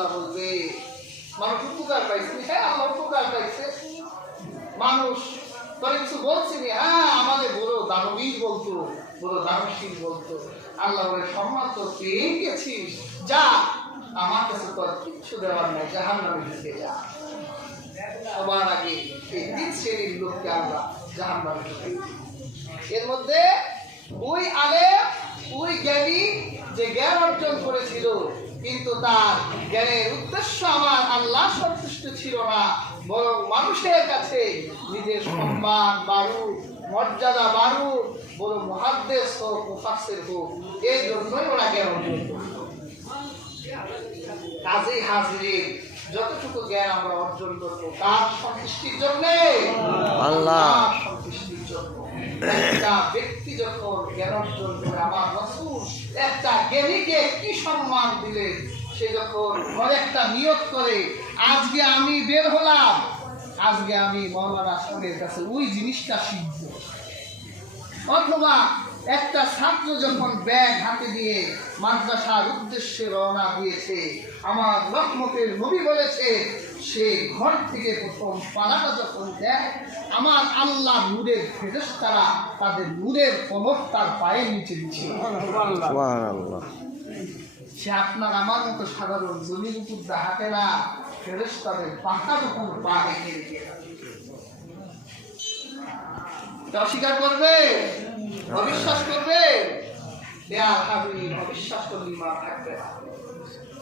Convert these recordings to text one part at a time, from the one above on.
আল্লাহ বলবে মানুষ উপকার পাইছে, হ্যাঁ আল্লাহ উপকার পাইছে। মানুষ তোরা কিছু বলছিনি, হ্যাঁ আমাদের বড় দানবীর বলতো, বড় দানশীল বলতো। আল্লাহ বলে সম্মান তো পেয়ে গেছিস, যা আমার কাছে তোর কিচ্ছু দেওয়ার নাই, জাহান্নামে ঢুকে যা। সবার আগে এই 3 শ্রেণীর লোককে আমরা জাহান্নামে ঢুকে। এর মধ্যে ওই আলেম, ওই জ্ঞানী যে জ্ঞান অর্জন করেছিল, কিন্তু তার জ্ঞানের উদ্দেশ্য আমার আল্লাহ সন্তুষ্ট ছিল না, বরং মানুষের কাছে নিজের সম্মান বাড়ুক, মর্যাদা বাড়ুক, বড় মুহাদ্দিস হোক, মুফাসসির হোক, এই জন্যই ওরা জ্ঞান অর্জন করত। কাজেই হাজিরিন, যতটুকু জ্ঞান আমরা অর্জন করবো তার সন্তুষ্টির জন্য, আল্লাহ সন্তুষ্টির জন্য। একটা ব্যক্তি যখন জ্ঞান অর্জন করে, আমার রাসূল একটা জ্ঞানীকে কি সম্মান দিলেন, সে যখন একটা নিয়ত করে আজকে আমি বের হলাম, আজকে আমি মাওলানা সাহেবের কাছে ওই জিনিসটা শিখব। অথবা একটা ছাত্র যখন ব্যাগ হাতে দিয়ে মাদ্রাসার উদ্দেশ্যে রওনা দিয়েছে, আমার রহমতের নবী বলেছে সে ঘর থেকে প্রথম পাড়াটা যখন দেয়, আমার আল্লাহ নূরের ফেরেশতারা তাদের নূরের কলম তার পায়ের নিচে দিচ্ছে। সুবহানাল্লাহ। সে আপনার আমার মতো সাধারণ জমির উপর হাঁটে না, ফেরেশতাদের পাখার উপর পা রেখে রেখে অস্বীকার করবে, অবিশ্বাস করবে, অবিশ্বাস করলে ইমান থাকবে না।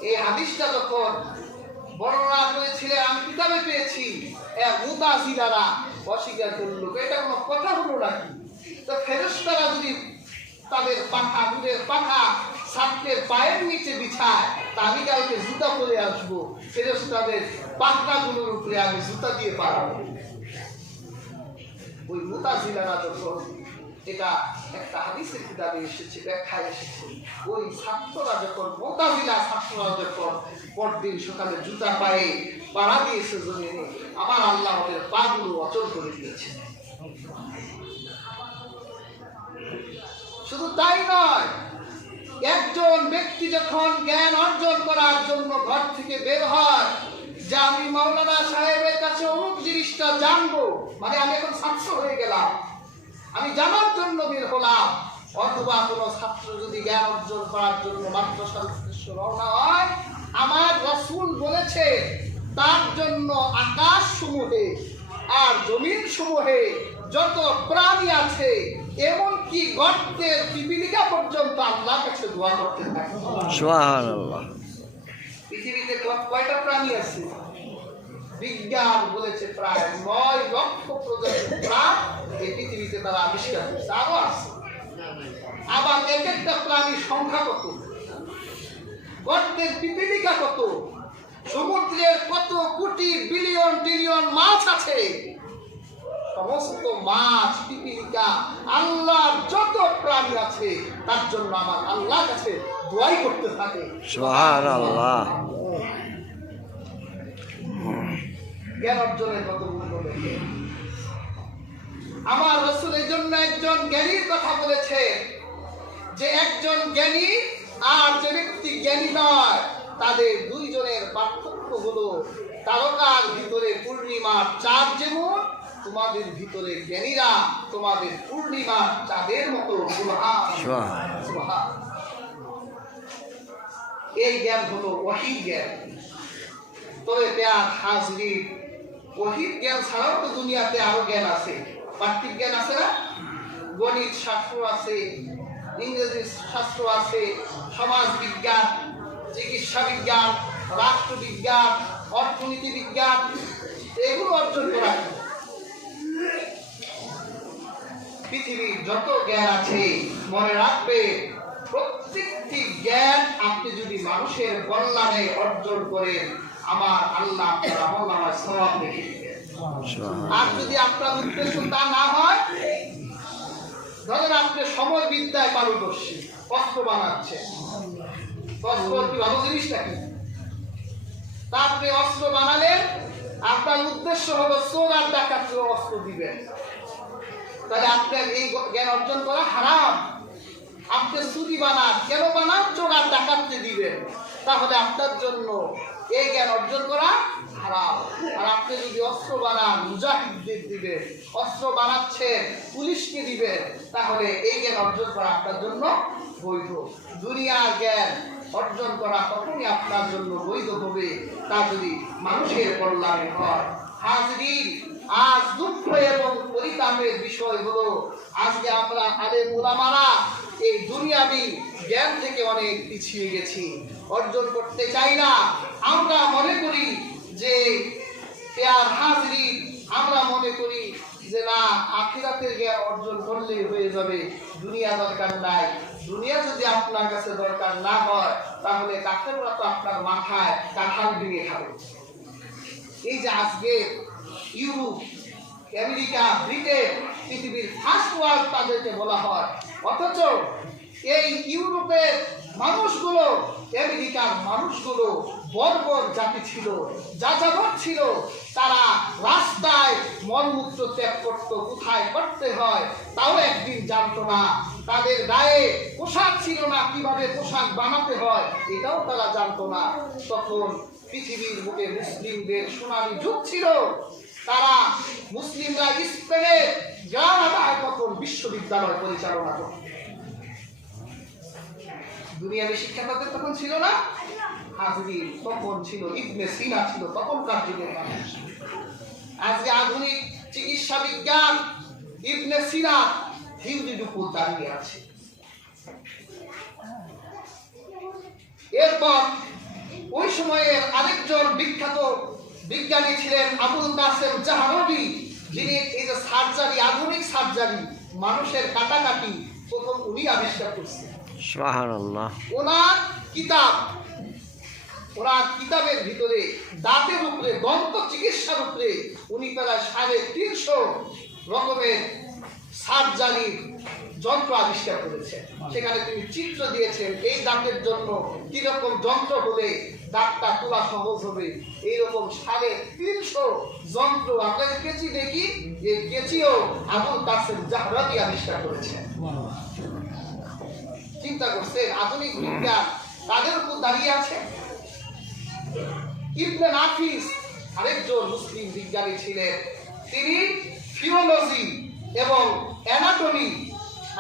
এই হাদিসটা যখন বর্ণনা করেছিলেন, আমি কিতাবে পেয়েছি, মুতাজিলারা অস্বীকার করলো, এটা কোনো কথা হলো নাকি? তো ফেরেশতারা যদি তাদের পাখা, নূরের পাখা ছাত্রের পায়ের নিচে বিছায়, তা আমি কাউকে জুতা পরে আসবো, ফেরেশতাদের পাখনাগুলোর উপরে আমি জুতা দিয়ে পারাবো। ওই মুতাজিলারা যখন, এটা একটা হাদিসের কিতাবে এসেছে, ব্যাখ্যায় এসেছে, ওই ছাত্ররা যখন, মুতাজিলা ছাত্ররা যখন পরদিন সকালে জুতা পায়ে পাড়া দিয়েছে জমিনে, আমার আল্লাহ ওদের পাগুলো অচল করে দিয়েছে। শুধু তাই নয়, একজন ব্যক্তি যখন জ্ঞান অর্জন করার জন্য ঘর থেকে বের হয়, যে আমি মাওলানা সাহেবের কাছে অমুক জিনিসটা জানবো, মানে আমি এখন ছাত্র হয়ে গেলাম, আমি জানার জন্য বের হলাম। অথবা কোনো ছাত্র যদি জ্ঞান অর্জন করার জন্য মাদ্রাসার উদ্দেশ্যে রওনা হয়, আমার রাসূল বলেছে তার জন্য আকাশ সমূহে আর জমিন সমূহে যত প্রাণী আছে, এমনকি গর্তের পিপিলিকা পর্যন্ত আল্লাহর কাছে দোয়া করতে থাকে। সুবহানাল্লাহ। পৃথিবীতে কয়টা প্রাণী আছে? বিজ্ঞান বলেছে প্রায় 9 লক্ষ প্রজাতির প্রাণ এই পৃথিবীতে তারা আবিষ্কার করেছে, আরো আছে। আবার এক একটা প্রাণীর সংখ্যা কত, গর্তের পিপিলিকা কত, সমুদ্রের কত কোটি বিলিয়ন ট্রিলিয়ন মাছ আছে, সমস্ত মাছ, পিপিলিকা, আল্লাহর যত প্রাণী আছে, তার জন্য আমার আল্লাহর কাছে দোয়াই করতে থাকে। সুবহানাল্লাহ। জ্ঞান অর্জনের কত মূল্য দেখে আমার রাসূল। এই জন্য একজন জ্ঞানীর কথা বলেছে, যে একজন জ্ঞানী আর যে ব্যক্তি জ্ঞানী নয়, তাদের দুইজনের পার্থক্য হলো তারকার ভিতরে পূর্ণিমার চাঁদ যেমন, তোমাদের ভিতরে জ্ঞানীরা তোমাদের পূর্ণিমার চাঁদের মতো। এই জ্ঞান হলো ওহীর জ্ঞান। তবে প্যার হাজরিন, ওহীর জ্ঞান ছাড়াও তো দুনিয়াতে আরো জ্ঞান আছে, পার্থিব জ্ঞান আছে না? গণিত শাস্ত্র আছে, ইংরেজি শাস্ত্র আছে, সমাজ বিজ্ঞান, চিকিৎসা বিজ্ঞান, রাষ্ট্রবিজ্ঞান, অর্থনীতি বিজ্ঞান, এগুলো অর্জন করা। পৃথিবীর যত জ্ঞান আছে, মনে রাখবে প্রত্যেকটি জ্ঞান আপনি যদি মানুষের কল্যাণে অর্জন করেন, আমার আল্লাহ আপনার আমলনামায় সওয়াব লিখে দিবেন। আর যদি আপনার উদ্দেশ্য তা না হয়, ধরেন আপনি সময় বিদ্যায় পারদর্শী, অস্ত্র বানাচ্ছেন, অস্ত্র কি ভালো জিনিসটা কি? তা আপনি অস্ত্র বানালেন, আপনার উদ্দেশ্য হলো চোর আর ডাকাতকে অস্ত্র দিবেন, তাহলে আপনার এই জ্ঞান অর্জন করা হারাম। আপনি চুরি বানান, কেন বানান? চোর আর ডাকাতকে দিবেন। তাহলে আপনার জন্য এই জ্ঞান অর্জন করা হারাম। আর আপনি যদি অস্ত্র বানান, মুজাহিদদের দিবেন, অস্ত্র বানাচ্ছেন, পুলিশকে দিবেন, তাহলে এই জ্ঞান অর্জন করা আপনার জন্য বৈধ। দুনিয়ার জ্ঞান অর্জন করা তখনই আপনার জন্য বৈধ হবে তা যদি মানুষের কল্যাণে হয়। হাজরিন, আজ দুঃখ এবং পরিতাপের বিষয় হলো আজকে আমরা আলেম উলামারা এই দুনিয়াবি জ্ঞান থেকে অনেক পিছিয়ে গেছি, অর্জন করতে চাই না। আমরা মনে করি যে প্যার হাজরিন, আমরা মনে করি যে না, আখিরাতের জ্ঞান অর্জন করলেই হয়ে যাবে, দুনিয়া দরকার নাই। দুনিয়া যদি আপনার কাছে দরকার না হয় তাহলে কাফেররা তো আপনার মাথায় কাঁঠাল ভেঙে খাবে। এই যে আজকে ইউরোপ, আমেরিকা, ব্রিটেন পৃথিবীর ফার্স্ট ওয়ার্ল্ড তাদেরকে বলা হয়, অথচ এই ইউরোপের মানুষগুলো, আমেরিকার মানুষগুলো বর্বর জাতি ছিল, যাযাবর ছিল। তারা রাস্তায় মলমূত্র ত্যাগ করত, কোথায় করতে হয় তাও একদিন জানতো না। তাদের গায়ে পোশাক ছিল না, কিভাবে পোশাক বানাতে হয় এটাও তারা জানতো না। তখন পৃথিবীর বুকে মুসলিমদের সোনালী যুগ ছিল। তারা মুসলিমরা স্পেনে গ্রানাদায় তখন বিশ্ববিদ্যালয় পরিচালনা করত। দুনিয়াবি শিক্ষা তাদের তখন ছিল না। হাজরিন, তখন ছিল ইবনে সিনা, ছিল তখনকার যুগের মানুষ। আজকে আধুনিক চিকিৎসা বিজ্ঞান ইবনে সিনা হিউজির উপর দাঁড়িয়ে আছে। এরপর ওই সময়ের আরেকজন বিখ্যাত বিজ্ঞানী ছিলেন আবুল কাসেম জাহরবি, যিনি এই যে সার্জারি, আধুনিক সার্জারি, মানুষের কাটাকাটি প্রথম উনি আবিষ্কার করছেন। সুবহানাল্লাহ। ওনার কিতাবের ভিতরে দাঁতের উপরে, দন্ত চিকিৎসার উপরে উনি প্রায় 350 রকমের সার্জারির যন্ত্র আবিষ্কার করেছেন। সেখানে তিনি চিত্র দিয়েছেন এই দাঁতের জন্য কিরকম যন্ত্র হলে দাঁতটা তোলা সহজ হবে। এইরকম 350 যন্ত্র, আমরা কেচি দেখি, এই কেচিও আবুল কাসেম জাহরবি আবিষ্কার করেছেন। চিন্তা করছেন, আধুনিক বিজ্ঞান তাদের উপর দাঁড়িয়ে আছে। ইবনে নাফিস আরেকজন মুসলিম বিজ্ঞানী ছিলেন, তিনি ফিওলজি এবং অ্যানাটমি,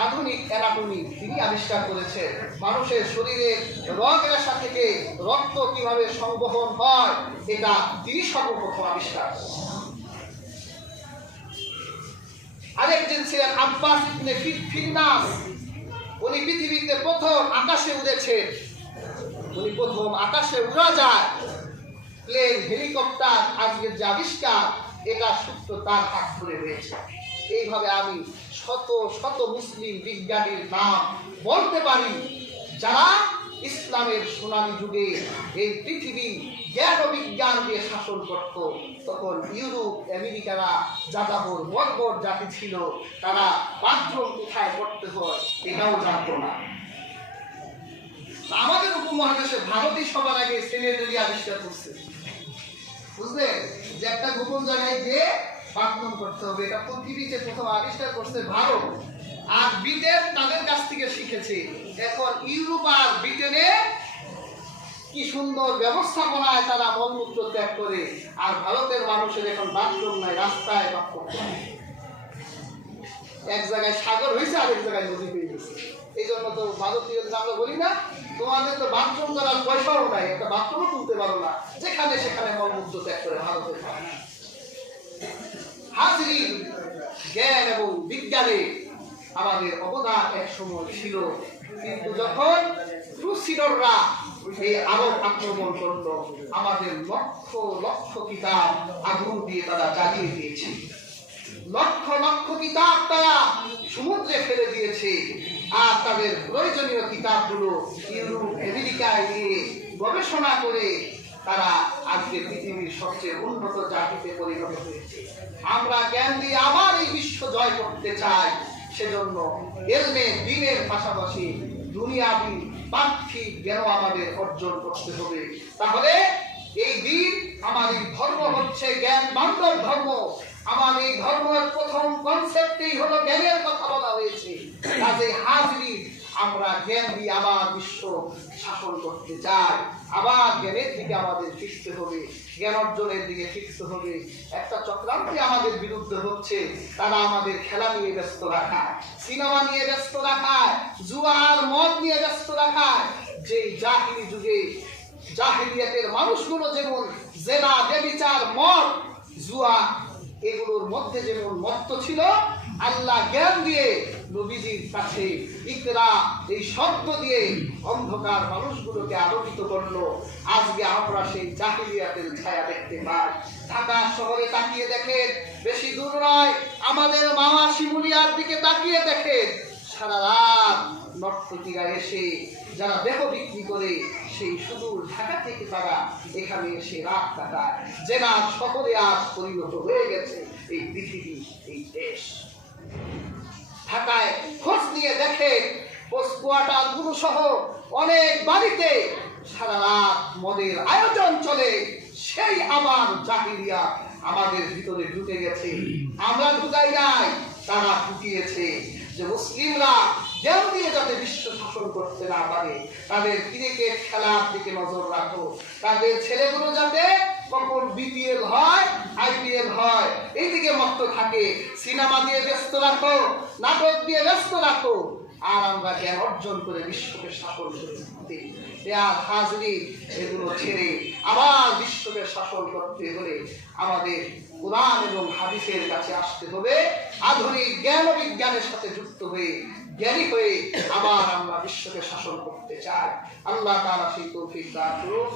আধুনিক অ্যানাটমি তিনি আবিষ্কার করেছেন। মানুষের শরীরের রগ রেশা থেকে রক্ত কিভাবে সংবহন হয় এটা তিনি সর্বপ্রথম আবিষ্কার। আরেকজন ছিলেন আব্বাস ইবনে ফিরনাস, উনি পৃথিবীতে প্রথম আকাশে উড়েছেন। উনি প্রথম আকাশে উড়া যায়, প্লেন, হেলিকপ্টার, আজকের যে আবিষ্কার এটা সূত্র তার হাত ধরে রয়েছে। এইভাবে আমি শত শত মুসলিম বিজ্ঞানীর নাম বলতে পারি যারা ইসলামের সোনালী যুগে এই পৃথিবী জ্ঞান ও বিজ্ঞান দিয়ে শাসন করত। তখন ইউরোপ, আমেরিকারা যাযাবর বর্বর জাতি ছিল, তারা বাথরুম কোথায় করতে হয় এটাও জানতো না। আমাদের উপমহাদেশে ভারতই সবার আগে সেনেটারি আবিষ্কার করছে, বুঝলেন, যে একটা গোপন জায়গায় গিয়ে বাথরুম করতে হবে, এটা পৃথিবীতে প্রথম আবিষ্কার করছে ভারত। আর ব্রিটেন তাদের কাছ থেকে শিখেছে। এখন ইউরোপ আর ব্রিটেনে কি সুন্দর ব্যবস্থাপনায় তারা মলমূত্র ত্যাগ করে, আর ভারতের মানুষের এখন বাথরুম নাই, রাস্তায় বাথ করতে হয়। এক জায়গায় সাগর হয়েছে, আরেক জায়গায় নদী হয়ে গেছে। এই জন্য তো ভারতীয় আমরা বলি না, তোমাদের তো বাথরুম করার পয়সাও নাই, একটা বাথরুমও তুলতে পারো না, যেখানে সেখানে মলমূত্র ত্যাগ করে ভারতের মানুষ। হাজরিন, জ্ঞান এবং বিজ্ঞানে আমাদের অবদান এক সময় ছিল, কিন্তু যখন ক্রুসেডাররা এই আরব আক্রমণ করলো, আমাদের লক্ষ লক্ষ কিতাব আগুন দিয়ে তারা জ্বালিয়ে দিয়েছে। লক্ষ লক্ষ কিতাব তারা সমুদ্রে ফেলে দিয়েছে। আর তাদের প্রয়োজনীয় কিতাবগুলো ইউরোপ, আমেরিকায় নিয়ে গবেষণা করে তারা আজকে পৃথিবীর সবচেয়ে উন্নত জাতিতে পরিণত হয়েছে। আমরা জ্ঞান দিয়ে আবার এই বিশ্ব জয় করতে চাই, সেজন্য এলমে দ্বীনের পাশাপাশি দুনিয়াবি পার্থিব জ্ঞান আমাদের অর্জন করতে হবে। তাহলে এই দিন, আমার এই ধর্ম হচ্ছে জ্ঞান বান্ধব ধর্ম। আমার এই ধর্মের প্রথম কনসেপ্টেই হলো জ্ঞানের কথা বলা হয়েছে। কাজে হাজরিন, আমরা জ্ঞান দিয়ে আবার বিশ্ব শাসন করতে চাই। আবার জ্ঞানের দিকে আমাদের ফিরতে হবে, জ্ঞান অর্জনের দিকে ফিরতে হবে। একটা চক্রান্তে আমাদের বিরুদ্ধে হচ্ছে, তারা আমাদের খেলা নিয়ে ব্যস্ত রাখায়, সিনেমা নিয়ে ব্যস্ত রাখায়, জুয়ার মদ নিয়ে ব্যস্ত রাখায়। যেই জাহিলি যুগে জাহিলিয়াতের মানুষগুলো যেমন জেনা, ব্যভিচার, মদ, জুয়া এগুলোর মধ্যে যেমন মত্ত ছিল, আল্লাহ জ্ঞান দিয়ে নবীজির কাছে ইকরা এই শব্দ দিয়ে অন্ধকার মানুষগুলোকে আলোকিত করলো। আজকে আমরা সেই জাহিলিয়াতের ছায়া দেখতে পাই। ঢাকা শহরে তাকিয়ে দেখেন, বেশি দূর নয়, আমাদের মামা শিমুলিয়ার দিকে তাকিয়ে দেখেন, সারা রাত নর্তকীরা এসে যারা দেহ বিক্রি করে, সেই সুদূর ঢাকা থেকে তারা এখানে এসে রাত কাটায়। জেনার শহরে আজ পরিণত হয়ে গেছে এই পৃথিবী, এই দেশ। ঢাকায় খোঁজ নিয়ে দেখে পোস্টকোয়ার্টার গুলো সহ অনেক বাড়িতে সারা রাত মদের আয়োজন চলে। সেই আবার জাহিলিয়া আমাদের ভিতরে ঢুকে গেছে। আমরা ঢুকাই নাই, তারা ঢুকিয়েছে। যে মুসলিমরা জ্ঞান দিয়ে যাতে বিশ্ব শাসন করতে না পারে, তাদের ক্রিকেট খেলার দিকে নজর রাখো, তাদের ছেলেগুলো যাতে কখন বিপিএল হয়, আইপিএল হয়, এইদিকে মত্ত থাকে। সিনেমা দিয়ে ব্যস্ত রাখো, নাটক দিয়ে ব্যস্ত রাখো, আর আমরা জ্ঞান অর্জন করে বিশ্বকে শাসন করতে হাজরিন। এগুলো ছেড়ে আবার বিশ্বকে শাসন করতে হলে আমাদের কোরআন এবং হাদিসের কাছে আসতে হবে। আধুনিক জ্ঞান ও বিজ্ঞানের সাথে যুক্ত হয়ে, জ্ঞানী হয়ে আবার আমরা বিশ্বকে শাসন করতে চাই। আল্লাহ তাআলা সেই তৌফিক দান করুন।